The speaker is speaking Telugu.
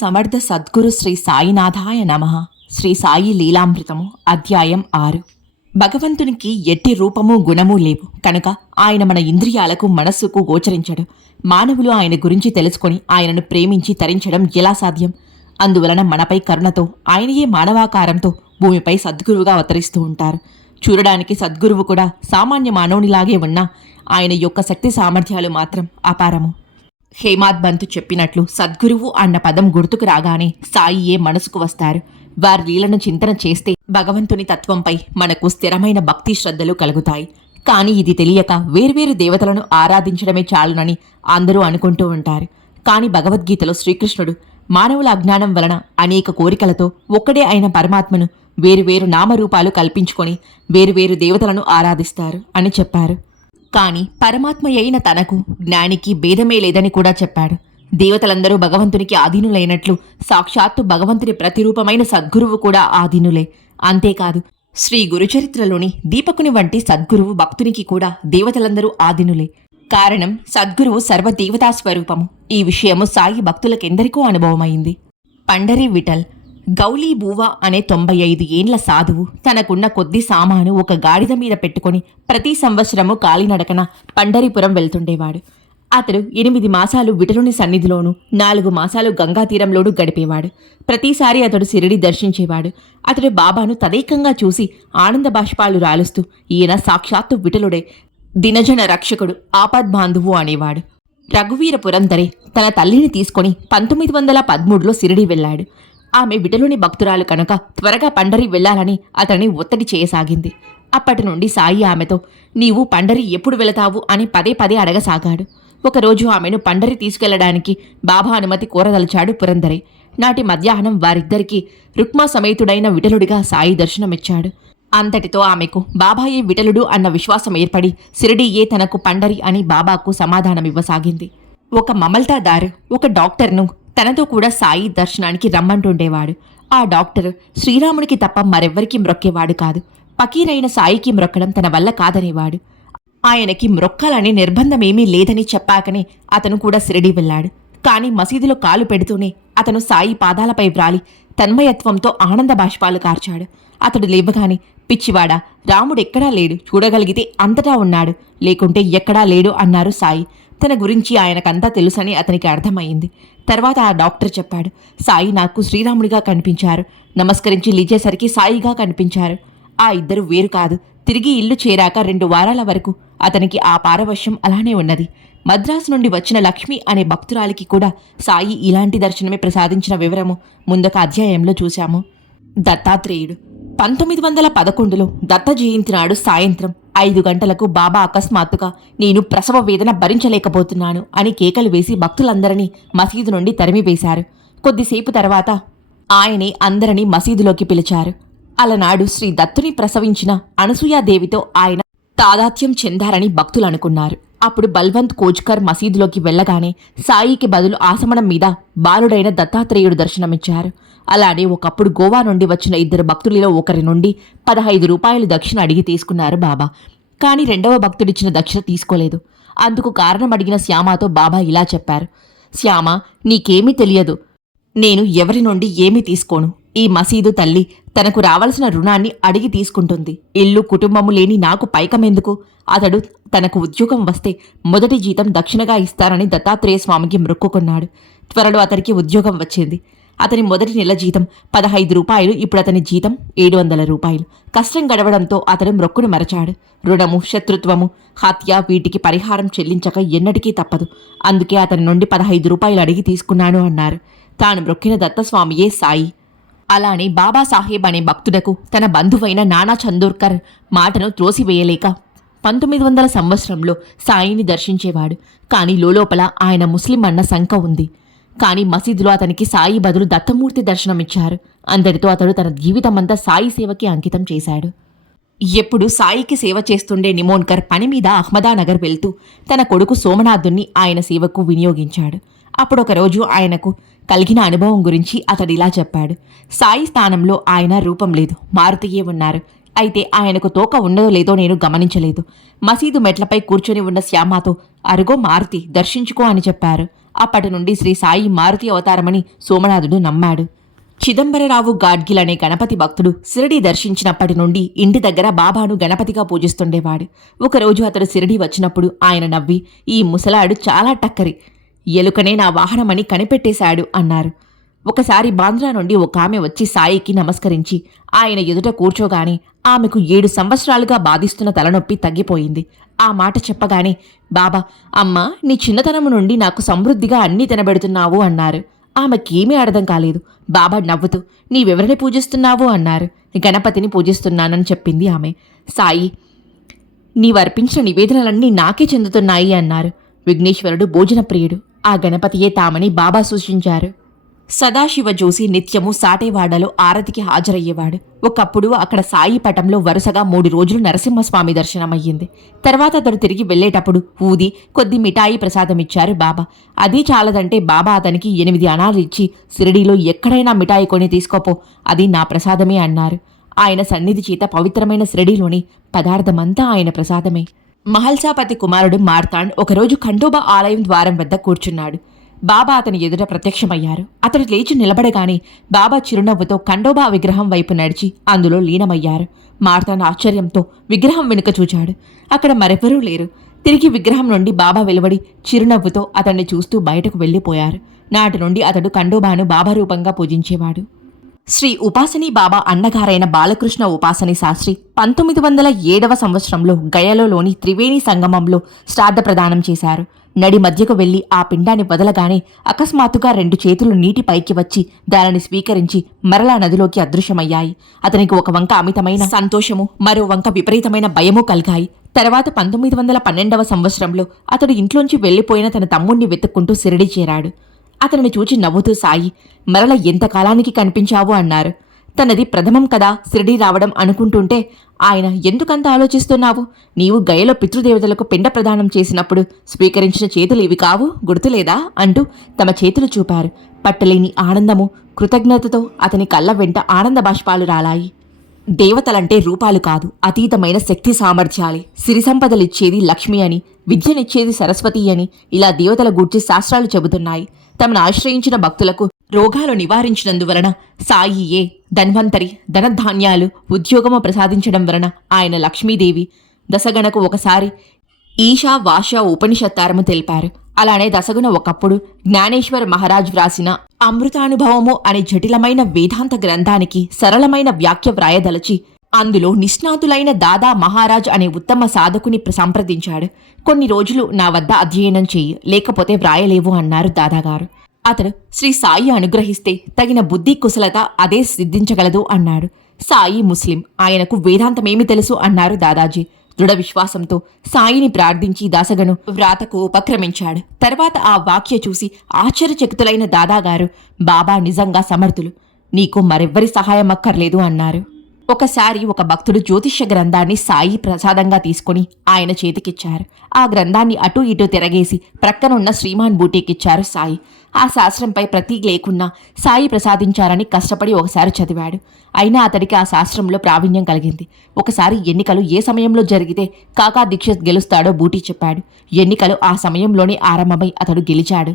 సమర్థ సద్గురు శ్రీ సాయినాథాయ నమః. శ్రీ సాయి లీలామృతము అధ్యాయం 6. భగవంతునికి ఎట్టి రూపము గుణము లేవు కనుక ఆయన మన ఇంద్రియాలకు మనస్సుకు గోచరించడు. మానవులు ఆయన గురించి తెలుసుకొని ఆయనను ప్రేమించి తరించడం ఎలా సాధ్యం? అందువలన మనపై కరుణతో ఆయనయే మానవాకారంతో భూమిపై సద్గురువుగా అవతరిస్తూ ఉంటారు. చూడడానికి సద్గురువు కూడా సామాన్య మానవునిలాగే ఉన్నా ఆయన యొక్క శక్తి సామర్థ్యాలు మాత్రం అపారము. హేమాద్బంతు చెప్పినట్లు సద్గురువు అన్న పదం గుర్తుకు రాగానే సాయియే మనసుకు వస్తారు. వారి లీలను చింతన చేస్తే భగవంతుని తత్వంపై మనకు స్థిరమైన భక్తి శ్రద్ధలు కలుగుతాయి. కానీ ఇది తెలియక వేర్వేరు దేవతలను ఆరాధించడమే చాలునని అందరూ అనుకుంటూ ఉంటారు. కానీ భగవద్గీతలో శ్రీకృష్ణుడు మానవుల అజ్ఞానం వలన అనేక కోరికలతో ఒక్కడే అయిన పరమాత్మను వేరువేరు నామరూపాలు కల్పించుకొని వేరువేరు దేవతలను ఆరాధిస్తారు అని చెప్పారు. కాని పరమాత్మ అయిన తనకు జ్ఞానికి భేదమే లేదని కూడా చెప్పాడు. దేవతలందరూ భగవంతునికి ఆధీనులైనట్లు సాక్షాత్తు భగవంతుని ప్రతిరూపమైన సద్గురువు కూడా ఆధీనులే. అంతేకాదు శ్రీ గురుచరిత్రలోని దీపకుని వంటి సద్గురువు భక్తునికి కూడా దేవతలందరూ ఆధీనులే. కారణం సద్గురువు సర్వదేవతా స్వరూపము. ఈ విషయము సాయి భక్తులకెందరికో అనుభవమైంది. పండరీ విఠల్ గౌలీ బూవా అనే 95 ఏండ్ల సాధువు తనకున్న కొద్ది సామాను ఒక గాడిద మీద పెట్టుకుని ప్రతి సంవత్సరము కాలినడకన పండరీపురం వెళ్తుండేవాడు. అతడు 8 మాసాలు విఠలుని సన్నిధిలోనూ 4 మాసాలు గంగా తీరంలోనూ గడిపేవాడు. ప్రతిసారి అతడు శిరిడి దర్శించేవాడు. అతడు బాబాను తదేకంగా చూసి ఆనంద బాష్పాలు రాలుస్తూ ఈయన సాక్షాత్తు విఠలుడే, దినజన రక్షకుడు, ఆపద్బాంధువు అనేవాడు. రఘువీర పురందరే తన తల్లిని తీసుకొని 1913లో శిరిడి వెళ్ళాడు. ఆమె విఠలుని భక్తురాలు కనుక త్వరగా పండరి వెళ్లాలని అతన్ని ఒత్తిడి చేయసాగింది. అప్పటి నుండి సాయి ఆమెతో నీవు పండరి ఎప్పుడు వెళతావు అని పదే పదే అడగసాగాడు. ఒకరోజు ఆమెను పండరి తీసుకెళ్లడానికి బాబా అనుమతి కోరదలిచాడు పురందరే. నాటి మధ్యాహ్నం వారిద్దరికీ రుక్మా సమేతుడైన విఠలుడిగా సాయి దర్శనమిచ్చాడు. అంతటితో ఆమెకు బాబాయే విఠలుడు అన్న విశ్వాసం ఏర్పడి సిరిడియే తనకు పండరి అని బాబాకు సమాధానమివ్వసాగింది. ఒక మమల్తాదారు ఒక డాక్టర్ను తనతో కూడా సాయి దర్శనానికి రమ్మంటుండేవాడు. ఆ డాక్టర్ శ్రీరాముడికి తప్ప మరెవ్వరికీ మ్రొక్కేవాడు కాదు. పకీరైన సాయికి మ్రొక్కడం తన వల్ల కాదనేవాడు. ఆయనకి మ్రొక్కాలనే నిర్బంధమేమీ లేదని చెప్పాకనే అతను కూడా శిరిడి వెళ్ళాడు. కాని మసీదులో కాలు పెడుతూనే అతను సాయి పాదాలపై వ్రాలి తన్మయత్వంతో ఆనంద బాష్పాలు కార్చాడు. అతడు లేవగానే పిచ్చివాడా, రాముడెక్కడా లేడు, చూడగలిగితే అంతటా ఉన్నాడు, లేకుంటే ఎక్కడా లేడు అన్నారు సాయి. తన గురించి ఆయనకంతా తెలుసని అతనికి అర్థమైంది. తర్వాత ఆ డాక్టర్ చెప్పాడు, సాయి నాకు శ్రీరాముడిగా కనిపించారు, నమస్కరించి లేచేసరికి సాయిగా కనిపించారు. ఆ ఇద్దరు వేరు కాదు. తిరిగి ఇల్లు చేరాక 2 వారాల వరకు అతనికి ఆ పారవశ్యం అలానే ఉన్నది. మద్రాసు నుండి వచ్చిన లక్ష్మి అనే భక్తురాలికి కూడా సాయి ఇలాంటి దర్శనమే ప్రసాదించిన వివరము ముందొక అధ్యాయంలో చూశాము. దత్తాత్రేయుడు 1911లో దత్త జయంతి నాడు సాయంత్రం 5 గంటలకు బాబా అకస్మాత్తుగా నేను ప్రసవ వేదన భరించలేకపోతున్నాను అని కేకలు వేసి భక్తులందరినీ మసీదు నుండి తరిమివేశారు. కొద్దిసేపు తర్వాత ఆయనే అందరినీ మసీదులోకి పిలిచారు. అలనాడు శ్రీ దత్తుని ప్రసవించిన అనసూయాదేవితో ఆయన తాదాత్యం చెందారని భక్తులు అనుకున్నారు. అప్పుడు బల్వంత్ కోజ్కర్ మసీదులోకి వెళ్లగానే సాయికి బదులు ఆసమనం మీద బాలుడైన దత్తాత్రేయుడు దర్శనమిచ్చారు. అలానే ఒకప్పుడు గోవా నుండి వచ్చిన 2 భక్తులలో ఒకరి నుండి 15 రూపాయలు దక్షిణ అడిగి తీసుకున్నారు బాబా. కానీ 2వ భక్తుడిచ్చిన దక్షిణ తీసుకోలేదు. అందుకు కారణం అడిగిన శ్యామతో బాబా ఇలా చెప్పారు, శ్యామ, నీకేమీ తెలియదు. నేను ఎవరి నుండి ఏమీ తీసుకోను. ఈ మసీదు తల్లి తనకు రావలసిన రుణాన్ని అడిగి తీసుకుంటుంది. ఇల్లు కుటుంబము లేని నాకు పైకమెందుకు? అతడు తనకు ఉద్యోగం వస్తే మొదటి జీతం దక్షిణగా ఇస్తారని దత్తాత్రేయ స్వామికి మొక్కుకున్నాడు. త్వరలో అతనికి ఉద్యోగం వచ్చింది. అతని మొదటి నెల జీతం 15 రూపాయలు, ఇప్పుడు అతని జీతం 700 రూపాయలు. కష్టం గడవడంతో అతడు మొక్కును మరచాడు. రుణము, శత్రుత్వము, హత్య వీటికి పరిహారం చెల్లించక ఎన్నటికీ తప్పదు. అందుకే అతని నుండి 15 రూపాయలు అడిగి తీసుకున్నాను అన్నారు. తాను మొక్కిన దత్తస్వామియే సాయి. అలానే బాబాసాహెబ్ అనే భక్తుడకు తన బంధువైన నానా చందోర్కర్ మాటను త్రోసివేయలేక 1900 సంవత్సరంలో సాయిని దర్శించేవాడు. కానీ లోపల ఆయన ముస్లిం అన్న శంక ఉంది. కానీ మసీదులో అతనికి సాయి బదులు దత్తమూర్తి దర్శనమిచ్చారు. అందరితో అతడు తన జీవితమంతా సాయి సేవకి అంకితం చేశాడు. ఎప్పుడు సాయికి సేవ చేస్తుండే నిమోన్కర్ పని మీద అహ్మదానగర్ వెళ్తూ తన కొడుకు సోమనాథుణ్ణి ఆయన సేవకు వినియోగించాడు. అప్పుడొకరోజు ఆయనకు కలిగిన అనుభవం గురించి అతడిలా చెప్పాడు. సాయి స్థానంలో ఆయన రూపం లేదు, మారుతియే ఉన్నారు. అయితే ఆయనకు తోక ఉన్నదో లేదో నేను గమనించలేదు. మసీదు మెట్లపై కూర్చొని ఉన్న శ్యామతో అరుగో మారుతి, దర్శించుకో అని చెప్పారు. అప్పటి నుండి శ్రీ సాయి మారుతి అవతారమని సోమనాథుడు నమ్మాడు. చిదంబరరావు గాడ్గిల్ అనే గణపతి భక్తుడు షిరిడీ దర్శించినప్పటి నుండి ఇంటి దగ్గర బాబాను గణపతిగా పూజిస్తుండేవాడు. ఒకరోజు అతడు షిరిడీ వచ్చినప్పుడు ఆయన నవ్వి, "ఈ ముసలాడు చాలా టక్కరి, ఎలుకనే నా వాహనమని కనిపెట్టేశాడు" అన్నారు. ఒకసారి బాంద్రా నుండి ఒక ఆమె వచ్చి సాయికి నమస్కరించి ఆయన ఎదుట కూర్చోగానే ఆమెకు 7 సంవత్సరాలుగా బాధిస్తున్న తలనొప్పి తగ్గిపోయింది. ఆ మాట చెప్పగానే, "బాబా, అమ్మా, నీ చిన్నతనము నుండి నాకు సమృద్ధిగా అన్నీ తినబెడుతున్నావు" అన్నారు. ఆమెకేమీ అర్థం కాలేదు. బాబా నవ్వుతూ, "నీవెవరిని పూజిస్తున్నావు" అన్నారు. "గణపతిని పూజిస్తున్నానని" చెప్పింది ఆమె. సాయి, "నీవర్పించిన నివేదనలన్నీ నాకే చెందుతున్నాయి" అన్నారు. విఘ్నేశ్వరుడు భోజన ప్రియుడు, ఆ గణపతియే తామని బాబా సూచించారు. సదాశివ జోసి నిత్యము సాటేవాడలో ఆరతికి హాజరయ్యేవాడు. ఒకప్పుడు అక్కడ సాయి పటంలో వరుసగా 3 రోజులు నరసింహస్వామి దర్శనమయ్యింది. తర్వాత అతడు తిరిగి వెళ్లేటప్పుడు ఊది కొద్ది మిఠాయి ప్రసాదమిచ్చారు బాబా. అది చాలదంటే బాబా అతనికి 8 అణాలు ఇచ్చి, "షిరిడీలో ఎక్కడైనా మిఠాయి కొని తీసుకోపో, అది నా ప్రసాదమే" అన్నారు. ఆయన సన్నిధి చేత పవిత్రమైన షిరిడీలోని పదార్థమంతా ఆయన ప్రసాదమే. మహల్సాపతి కుమారుడు మార్తాండ్ ఒకరోజు ఖండోబా ఆలయం ద్వారం వద్ద కూర్చున్నాడు. బాబా అతని ఎదుట ప్రత్యక్షమయ్యారు. అతడు లేచి నిలబడగానే బాబా చిరునవ్వుతో ఖండోబా విగ్రహం వైపు నడిచి అందులో లీనమయ్యారు. మార్తాండ్ ఆశ్చర్యంతో విగ్రహం వెనుక చూచాడు. అక్కడ మరెవరూ లేరు. తిరిగి విగ్రహం నుండి బాబా వెలువడి చిరునవ్వుతో అతన్ని చూస్తూ బయటకు వెళ్లిపోయారు. నాటి నుండి అతడు ఖండోబాను బాబా రూపంగా పూజించేవాడు. శ్రీ ఉపాసనీ బాబా అన్నగారైన బాలకృష్ణ ఉపాసనీ శాస్త్రి 1907వ సంవత్సరంలో గయలోని త్రివేణి సంగమంలో శ్రాద్ధ ప్రదానం చేశారు. నడి మధ్యకు వెళ్లి ఆ పిండాన్ని వదలగానే అకస్మాత్తుగా 2 చేతులు నీటి పైకి వచ్చి దానిని స్వీకరించి మరలా నదిలోకి అదృశ్యమయ్యాయి. అతనికి ఒక వంక అమితమైన సంతోషము, మరో వంక విపరీతమైన భయము కలిగాయి. తర్వాత 1912వ సంవత్సరంలో అతడు ఇంట్లోంచి వెళ్లిపోయిన తన తమ్ముణ్ణి వెతుక్కుంటూ షిరిడీ చేరాడు. అతనిని చూచి నవ్వుతూ సాయి, "మరల ఎంతకాలానికి కనిపించావు" అన్నారు. తనది ప్రథమం కదా షిరిడీ రావడం అనుకుంటుంటే ఆయన, "ఎందుకంత ఆలోచిస్తున్నావు? నీవు గయలో పితృదేవతలకు పిండ ప్రదానం చేసినప్పుడు స్వీకరించిన చేతులు ఇవి కావు, గుర్తులేదా?" అంటూ తమ చేతులు చూపారు. పట్టలేని ఆనందము, కృతజ్ఞతతో అతని కళ్ళ వెంట ఆనంద బాష్పాలు రాలాయి. దేవతలంటే రూపాలు కాదు, అతీతమైన శక్తి సామర్థ్యాలే. సిరి సంపదలిచ్చేది లక్ష్మి అని, విద్యనిచ్చేది సరస్వతి అని ఇలా దేవతల గూర్చి శాస్త్రాలు చెబుతున్నాయి. తమను ఆశ్రయించిన భక్తులకు రోగాలు నివారించినందువలన సాయియే ధన్వంతరి, ధనధాన్యాలు, ఉద్యోగము ప్రసాదించడం వలన ఆయన లక్ష్మీదేవి. దశగణకు ఒకసారి ఈశా వాష ఉపనిషత్తారము తెలిపారు. అలానే దశగుణ ఒకప్పుడు జ్ఞానేశ్వర మహారాజ్ వ్రాసిన అమృతానుభవము అనే జటిలమైన వేదాంత గ్రంథానికి సరళమైన వ్యాఖ్య వ్రాయదలచి అందులో నిష్ణాతులైన దాదా మహారాజ్ అనే ఉత్తమ సాధకుని సంప్రదించాడు. "కొన్ని రోజులు నా వద్ద అధ్యయనం చెయ్యి, లేకపోతే వ్రాయలేవు" అన్నారు దాదాగారు. అతడు, "శ్రీ సాయి అనుగ్రహిస్తే తగిన బుద్ధి కుశలత అదే సిద్ధించగలదు" అన్నాడు. సాయి ముస్లిం, ఆయనకు వేదాంతమేమి తెలుసు అన్నారు దాదాజీ. దృఢ విశ్వాసంతో సాయిని ప్రార్థించి దాసగను వ్రాతకు ఉపక్రమించాడు. తర్వాత ఆ వాక్య చూసి ఆశ్చర్యచకితులైన దాదాగారు, "బాబా నిజంగా సమర్థులు, నీకు మరెవ్వరి సహాయం అక్కర్లేదు" అన్నారు. ఒకసారి ఒక భక్తుడు జ్యోతిష్య గ్రంథాన్ని సాయి ప్రసాదంగా తీసుకుని ఆయన చేతికిచ్చారు. ఆ గ్రంథాన్ని అటూ ఇటూ తిరగేసి ప్రక్కనున్న శ్రీమాన్ బూటీకిచ్చారు సాయి. ఆ శాస్త్రంపై ప్రతీ లేకున్నా సాయి ప్రసాదించారని కష్టపడి ఒకసారి చదివాడు. అయినా అతడికి ఆ శాస్త్రంలో ప్రావీణ్యం కలిగింది. ఒకసారి ఎన్నికలు ఏ సమయంలో జరిగితే కాకా దీక్షిత్ గెలుస్తాడో బూటీ చెప్పాడు. ఎన్నికలు ఆ సమయంలోనే ఆరంభమై అతడు గెలిచాడు.